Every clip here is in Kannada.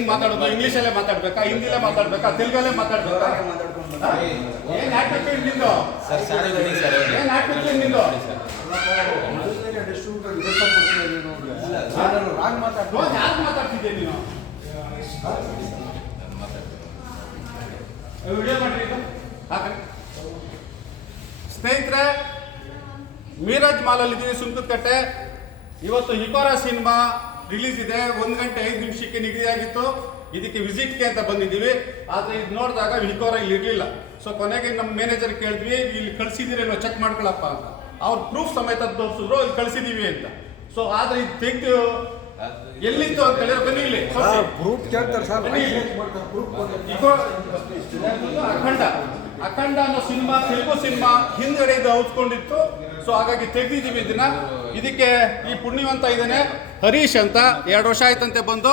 ಹೆಂಗ್ ಮಾತಾಡೋದು? ಇಂಗ್ಲೀಷಲ್ಲೇ ಮಾತಾಡ್ಬೇಕಾ, ಹಿಂದಿಲೇ ಮಾತಾಡ್ಬೇಕಾ, ತೆಲುಗಲ್ಲೇ ಮಾತಾಡ್ಬೇಕಾ? ಏನ್ ಆಟಿಟ್ಯೂಡ್ ನಿಂದು? ಏನ್ ಆಟಿಟ್ಯೂಡ್ ನಿಂದು? ಯಾರು ಮಾತಾಡ್ತಿದ್ದೆ ನೀನು? ವಿಡಿಯೋ ಮಾಡ್ರಿ ಇದು ಹಾಕಿ. ಸ್ನೇಹಿತರೆ, ಮೀರಾಜ್ ಮಾಲಲ್ಲಿದ್ದೀವಿ, ಸುಂಕದಕಟ್ಟೆ. ಇವತ್ತು ಹಿಕೋರಾ ಸಿನಿಮಾ ರಿಲೀಸ್ ಇದೆ. 1 ಗಂಟೆ 5 ನಿಮಿಷಕ್ಕೆ ನಿಗದಿಯಾಗಿತ್ತು. ಇದಕ್ಕೆ ವಿಸಿಟ್ಗೆ ಅಂತ ಬಂದಿದ್ದೀವಿ. ಆದರೆ ಇದು ನೋಡಿದಾಗ ಹಿಕೋರಾ ಇಲ್ಲಿ ಇರಲಿಲ್ಲ. ಸೊ ಕೊನೆಗೆ ನಮ್ಮ ಮ್ಯಾನೇಜರ್ ಕೇಳಿದ್ವಿ, ಇಲ್ಲಿ ಕಳಿಸಿದ್ದೀರೇನೋ ಚೆಕ್ ಮಾಡ್ಕೊಳಪ್ಪ ಅಂತ. ಅವ್ರು ಪ್ರೂಫ್ ಸಮೇತ ತೋರಿಸಿದ್ರು, ಇಲ್ಲಿ ಕಳಿಸಿದ್ದೀವಿ ಅಂತ. ಸೊ ಆದರೆ ಇದು ತೆಗೆದು ಎಲ್ಲಿತ್ತು ಅಂತ ಹೇಳಿದ್ರೆ ಬನ್ನಿ ಇಲ್ಲಿ ಪ್ರೂಫ್ ಕೇಳ್ತಾರೆ ಸರ್. ಅಖಂಡ ಅನ್ನೋ ಸಿನಿಮಾ, ತೆಲುಗು ಸಿನಿಮಾ ಹಿಂದ್ಗಡೆ ಇದು ಔತ್ಕೊಂಡಿತ್ತು. ಸೊ ಹಾಗಾಗಿ ತೆಗೆದಿದ್ದೀವಿ ಇದನ್ನ. ಇದಕ್ಕೆ ಈ ಪುಣ್ಯವಂತ ಇದ್ದಾನೆ ಹರೀಶ್ ಅಂತ, 2 ವರ್ಷ ಆಯ್ತಂತೆ ಬಂದು.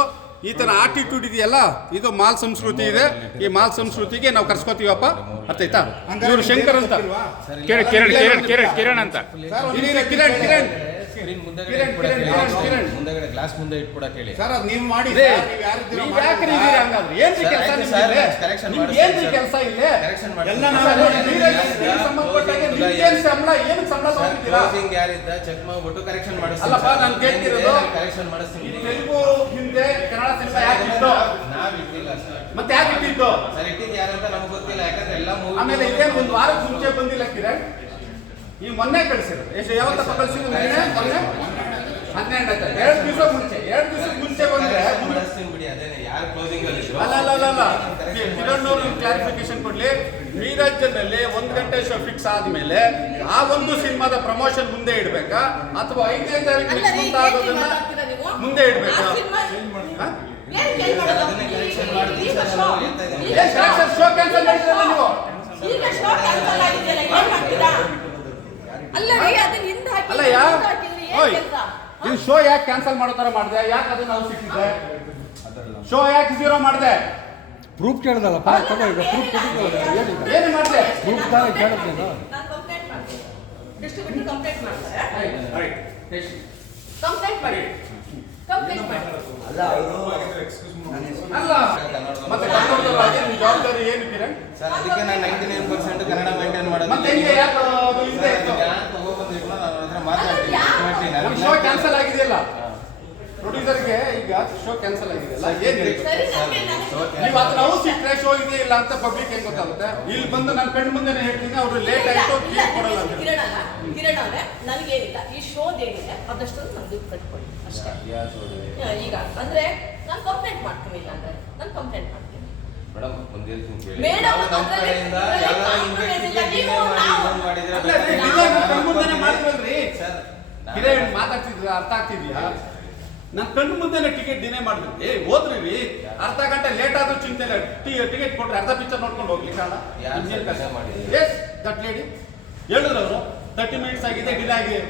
ಈತನ ಆಟಿಟ್ಯೂಡ್ ಇದೆಯಲ್ಲ, ಇದು ಮಾಲ್ ಸಂಸ್ಕೃತಿ ಇದೆ. ಈ ಮಾಲ್ ಸಂಸ್ಕೃತಿಗೆ ನಾವು ಕರ್ಸ್ಕೊತೀವಪ್ಪ, ಅರ್ಥ ಆಯ್ತಾ? ಇವರು ಶಂಕರ್ ಅಂತ, ಕಿರಣ್ ಅಂತ ಕಿರಣ್ ಮುಂದೆಗಡೆ ಗ್ಲಾಸ್ ಮುಂದೆ ಇಟ್ಕೊಡಕ್ ಹೇಳಿ ಸರ್. ಅದು ನೀವು ಮಾಡಿ ಕೆಲಸ ಇಲ್ಲೇ ಸಂಬಳ ಏನು ಸಂಬಳ ತಗೊಂಡಿದ್ದೀರಾ? ಯಾರಿದ್ದ ಚೆಕ್ ಮಾಡ್ಬಿಟ್ಟು ಕರೆಕ್ಷನ್ ಅಲ್ಲಪ್ಪ, ನಾನು ಕೇಳ್ತಿರೋದು ಕರೆಕ್ಷನ್ ಮಾಡಿಸ್ತೀನಿ. ತೆಲುಗು ಹಿಂದೆ ಕನ್ನಡ ಸಿನಿಮಾ ಯಾಕೆ ಇತ್ತು? ನಾವ್ ಇಟ್ಟಿಲ್ಲ ಸರ್. ಮತ್ತೆ ಯಾಕೆ ಇಟ್ಟಿದ್ದು? ಸರ್ ಇಟ್ಟಿದ್ದು ಯಾರಂತ ನಮ್ಗೆ ಗೊತ್ತಿಲ್ಲ, ಯಾಕಂದ್ರೆ ಎಲ್ಲ ಆಮೇಲೆ ಇದೇ 1 ವಾರದ ಮುಂಚೆ ಬಂದಿಲ್ಲ ಕಿರಣ್. ಈ ಮೊನ್ನೆ ಕಳಿಸಿದ್ರು. ಎಷ್ಟು ಯಾವತ್ತಪ್ಪ ಕಳಿಸಿದ್ರು? ಮೊನ್ನೆ 12 ಆಯ್ತಾ? 2 ದಿವಸ ಮುಂಚೆ ಬಂದ್ರೆ ಅಲ್ಲ ಕಿರಣ್ ಅವರು ಕ್ಲಾರಿಫಿಕೇಶನ್ ಕೊಡ್ಲಿ. ಮೀರಾಜ್ನಲ್ಲಿ 1 ಗಂಟೆ ಶೋ ಫಿಕ್ಸ್ ಆದ್ಮೇಲೆ ಆ ಒಂದು ಸಿನಿಮಾದ ಪ್ರಮೋಷನ್ ಮುಂದೆ ಇಡ್ಬೇಕಾ, ಅಥವಾ 5ನೇ ತಾರೀಕು ಆಗೋದನ್ನ ಮುಂದೆ ಇಡ್ಬೇಕಾ? ಶೋ ಕ್ಯಾನ್ಸಲ್ ಮಾಡಿದ್ರಲ್ಲ ನೀವು. ಅಲ್ಲ ಈ ಶೋ ಯಾಕೆ ಕ್ಯಾನ್ಸಲ್ ಮಾಡೋ ತರ ಮಾಡಿದೆ? ಯಾಕೆ ಅದನ್ನ ನಾವು ಸಿಕ್ಕಿದೆ? ಶೋ ಯಾಕೆ 0 ಮಾಡಿದೆ? ಪ್ರೂಫ್ ಕೇಳ್ದಲ್ಲಪ್ಪ. ಈಗ ಪ್ರೂಫ್ ಏನು ಮಾಡಿದೆ? ಪ್ರೂಫ್ ತಾನೇ ಕೇಳಿದ್ದೆ. ಅಲ್ಲ ಮತ್ತೆ ಕನ್ನಡದವರಾಗಿ ನಿಮ್ಮ ಜವಾಬ್ದಾರಿ ಏನು ಕಿರಣ್? ಸರ್ ಅದಕ್ಕೆ ನಾನು 99% ಕನ್ನಡ ಮೇಂಟೈನ್ ಮಾಡೋದು. ಮತ್ತೆ ಹೆಂಗೆ ಯಾಕೆ ಅದು ಹಿಂದೆ ಇತ್ತು? ಮಾತಾಡ್ತೀನಿ. ಶೋ ಕ್ಯಾನ್ಸಲ್ ಆಗಿದೆಯಲ್ಲ, ಪ್ರೊಡ್ಯೂಸರ್ಗೆ ಈಗ ಶೋ ಕ್ಯಾನ್ಸಲ್ ಆಗಿದೆಯಲ್ಲ, ಏನು ನೀವು ಅದನ್ನ ನಾವು ಸಿಕ್ಕರೆ ಶೋ ಇದೆ ಇಲ್ಲ ಅಂತ ಪಬ್ಲಿಕ್ ಹೆಂಗ್ ಗೊತ್ತಾಗುತ್ತೆ? ಇಲ್ಲಿ ಬಂದು ನಾನು ಕಣ್ಣು ಮುಂದೆನೇ ಹೇಳ್ತೀನಿ, ಅವರು ಲೇಟ್ ಆಯ್ತು ಕೊಡಲ್ಲ. ಕಿರಣ್ ಅವರೇ, ನನಗೇನಿಲ್ಲ, ಈ ಶೋದ್ ಏನಿದೆ ಅದಷ್ಟು ನಮ್ದು ಕಟ್ಕೊಳ್ಳಿ ಅಷ್ಟೇ. ಈಗ ಅಂದ್ರೆ ನಾನು ಕಂಪ್ಲೇಂಟ್ ಮಾಡ್ತೀನಿ, ಇಲ್ಲ ಅಂದ್ರೆ ನಾನು ಕಂಪ್ಲೇಂಟ್ ಮಾಡ್ತೀನಿ. ಮೇಡಮ್ ಒಂದು ಹೇಳ್ತೀನಿ ಕೇಳಿ. ಮೇಡಮ್ ಕಡೆಯಿಂದ ಎಲ್ಲ ಕಿರಣ್ ಮಾತಾಡ್ತಿದ್ರ ಅರ್ಥ ಆಗ್ತಿದ್ಯಾ? ನಾನು ಕಣ್ಣು ಮುಂದೆನೆ ಟಿಕೆಟ್ ಡಿನೇ ಮಾಡಿದ್ರಿ. ಹೋದ್ರಿ ಅರ್ಧ ಗಂಟೆ ಲೇಟ್ ಆದ್ರೂ ಚಿಂತೆ ಇಲ್ಲ, ಟಿಕೆಟ್ ಕೊಟ್ರೆ ಅರ್ಧ ಪಿಕ್ಚರ್ ನೋಡ್ಕೊಂಡು ಹೋಗ್ಲಿ ಕಾರಣ. ಎಸ್ ದಟ್ ಲೇಡಿ ಹೇಳಿದ್ರು ಅವರು 30 ಮಿನಿಟ್ಸ್ ಆಗಿದೆ, ಡಿಲೇ ಆಗಿದೆ.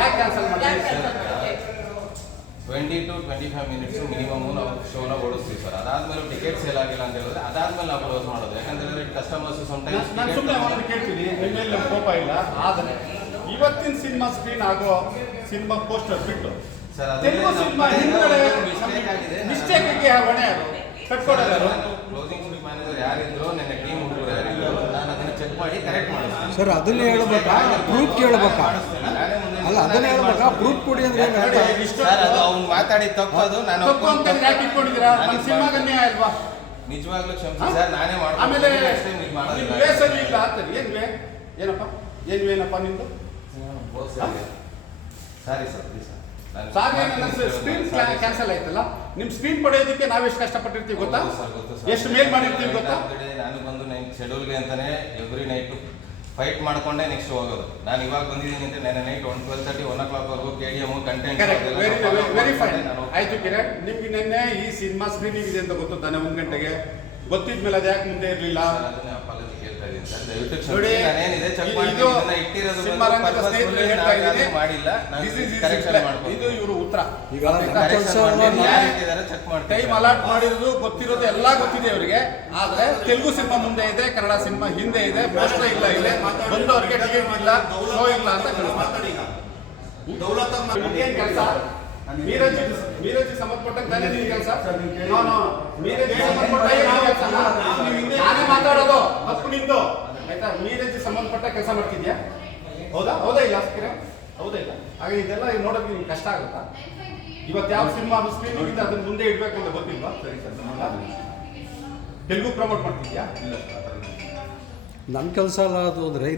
ಯಾಕೆ ಕ್ಯಾನ್ಸಲ್ ಮಾಡಿ? 20 to 25 ಮಿನಿಟ್ಸ್ ಮಿನಿಮಮ್ ನಾವು ಶೋನ ಓಡಿಸ್ತೀವಿ ಸರ್. ಅದಾದ್ಮೇಲೆ ಟಿಕೆಟ್ ಸೇಲ್ ಆಗಿಲ್ಲ ಅಂತ ಹೇಳಿದ್ರೆ ಅದಾದ್ಮೇಲೆ ನಾವು ಕ್ಲೋಸ್ ಮಾಡೋದು. ಯಾಕಂದ್ರೆ ಕಸ್ಟಮರ್ಸ್ ಸಮಟೈಮ್ಸ್ ನಾನು ಸುಮ್ಮನೆ ಅವರನ್ನು ಕೇಳ್ತೀನಿ, ನಿಮ್ಮೆಲ್ಲ ಕೋಪ ಇಲ್ಲ. ಆದರೆ ಇವತ್ತಿನ ಸಿನಿಮಾ ಸ್ಕ್ರೀನ್ ಆಗೋ ಸಿನಿಮಾ ಪೋಸ್ಟರ್ ಬಿಟ್ಟು ತೆಲುಗು ಸಿನಿಮಾ ಹಿಂದ್ಗಡೆ ಮಿಸ್ಟೇಕ್ಗೆ ಹೊಣೆ ಯಾರು? ಕಟ್ಕೊಡೋರು ಕ್ಲೋಸಿಂಗ್ ಮ್ಯಾನೇಜರ್ ಯಾರಿದ್ರು, ನನ್ನ ಟೀಮ್ ಹುಡುಗರು ಯಾರಿದ್ರು, ನಾನು ಅದನ್ನ ಚೆಕ್ ಮಾಡಿ ಕರೆಕ್ಟ್ ಮಾಡಿಸ್ತೀನಿ ಸರ್. ಅದನ್ನೇ ಹೇಳ್ಬೇಕಾ, ಪ್ರೂಫ್ ಕೇಳ್ಬೇಕಾ? ಅಲ್ಲ ಅದನ್ನೇ ಹೇಳ್ಬೇಕಾ, ಪ್ರೂಫ್ ಕೊಡಿ ಅಂದ್ರೆ ಸರ್. ಅದು ಅವ್ನು ಮಾತಾಡಿ ತಪ್ಪದು. ನಾನು ತಪ್ಪು ಅಂತ ಯಾಕೆ ಇಟ್ಕೊಂಡಿದ್ದೀರಾ? ನನ್ನ ಸಿನಿಮಾಗೆ ನ್ಯಾಯ ಅಲ್ವಾ? ನಿಜವಾಗ್ಲೂ ಕ್ಷಮಿಸಿ ಸರ್, ನಾನೇ ಮಾಡ್ತೀನಿ. ಆಮೇಲೆ ಮಾಡೋದಿಲ್ಲ ಸರಿ ಇಲ್ಲ ಆಗ್ತದೆ. ಏನಪ್ಪ ಏನಪ್ಪ ನಿಮ್ದು? Sorry sir, please sir. Screen cancel ಆಯ್ತಲ್ಲ, ನಿಮ್ ಸ್ಕ್ರೀನ್ ಪಡೆಯೋದಕ್ಕೆ ನಾವೆಷ್ಟು ಕಷ್ಟಪಟ್ಟಿರ್ತೀವಿ ಗೊತ್ತಾ? ಎಷ್ಟು ಮೇಲ್ ಮಾಡಿರ್ತೀವಿ ಗೊತ್ತಾ? ನಾನು ಬಂದು ಶೆಡ್ಯೂಲ್ಗೆ ಅಂತಾನೆ ಎವ್ರಿ ನೈಟ್ ಫೈಟ್ ಮಾಡ್ಕೊಂಡೆ ನೆಕ್ಸ್ಟ್ ಹೋಗೋದು. ನಾನು ಇವಾಗ ಬಂದಿದ್ದೀನಿ ಅಂತ ನೆನ್ನೆ ನೈಟ್ 12:30 1 o'clock ವರೆಗೂ KDM ಕಂಟೆಂಟ್ ವೆರಿ ಫೈನ್ ಆಯ್ತು ಕಿರಣ್. ನಿಮ್ಗೆ ನಿನ್ನೆ ಈ ಸಿನಿಮಾ ಸ್ಕ್ರೀನಿಂಗ್ ಇದೆ ಅಂತ ಗೊತ್ತು ತಾನೆ? 1 ಗಂಟೆಗೆ ಗೊತ್ತಿದ್ಮೇಲೆ ಅದು ಯಾಕೆ ಮುಂದೆ ಇರಲಿಲ್ಲ? ಅಪಾಲಜಿ ಕೇಳ್ತಾ ಇದ್ದೀನಿ ಸರ್, ದಯವಿಟ್ಟು ನೋಡಿ. ನಾನೇನಿದೆ ಚೆಕ್ ಮಾಡಿ ಇಟ್ಟಿರೋದು ಸಿನಿಮಾ ರಂಗದ ಸ್ನೇಹಿತರು ಹೇಳ್ತಾ ಇದ್ದೀನಿ, ಮಾಡಿಲ್ಲ. ಇದು ಇವರು ಉತ್ತರ. ಈಗ ಚೆಕ್ ಮಾಡಿ ಟೈಮ್ ಅಲಾಟ್ ಮಾಡಿರೋದು ಗೊತ್ತಿರೋದು ಎಲ್ಲ ಗೊತ್ತಿದೆ ಅವರಿಗೆ. ಆದ್ರೆ ತೆಲುಗು ಸಿನಿಮಾ ಮುಂದೆ ಇದೆ, ಕನ್ನಡ ಸಿನಿಮಾ ಹಿಂದೆ ಇದೆ, ಪೋಸ್ಟರ್ ಇಲ್ಲ, ಇದೆ ಬಂದವರಿಗೆ ಟಿಕೆಟ್ ಇಲ್ಲ, ಶೋ ಇಲ್ಲ ಅಂತ ಮಾತಾಡಿ. ಏನ್ ಕೆಲಸ ಮೀರಜ್ ಸಂಬಂಧಪಟ್ಟಂಗೆ ತಾನೇ ನಿಮ್ಗೆ ಕೆಲಸ. ಮೀರಜ್ ಸಂಬಂಧಪಟ್ಟ ಕೆಲಸ ನಾನೇ ಮಾತಾಡೋದು, ತಪ್ಪು ನಿಂದು ಆಯ್ತಾ. ಮೀರಜ್ ಸಂಬಂಧಪಟ್ಟ ಕೆಲಸ ಮಾಡ್ತಿದ್ಯಾ? ಹೌದಾ ಇಲ್ಲ ಅಸ್ಕಿರ? ಹೌದಾ ಇಲ್ಲ? ಹಾಗೆ ಇದೆಲ್ಲ ನೋಡೋಕೆ ನಿಮ್ಗೆ ಕಷ್ಟ ಆಗುತ್ತಾ? ಇವತ್ತು ಯಾವ ಸಿನಿಮಾ ಸ್ಕ್ರೀನಿಂಗ್ ಇದೆ ಅದನ್ನ ಮುಂದೆ ಇಡಬೇಕು ಅಂತ ಗೊತ್ತಿಲ್ವಾ? ಸರಿ ಸರ್, ತೆಲುಗು ಪ್ರಮೋಟ್ ಮಾಡ್ತಿದ್ಯಾ? ನನ್ನ ಕೆಲಸ ಅಲ್ಲ ಅದು ಅಂದರೆ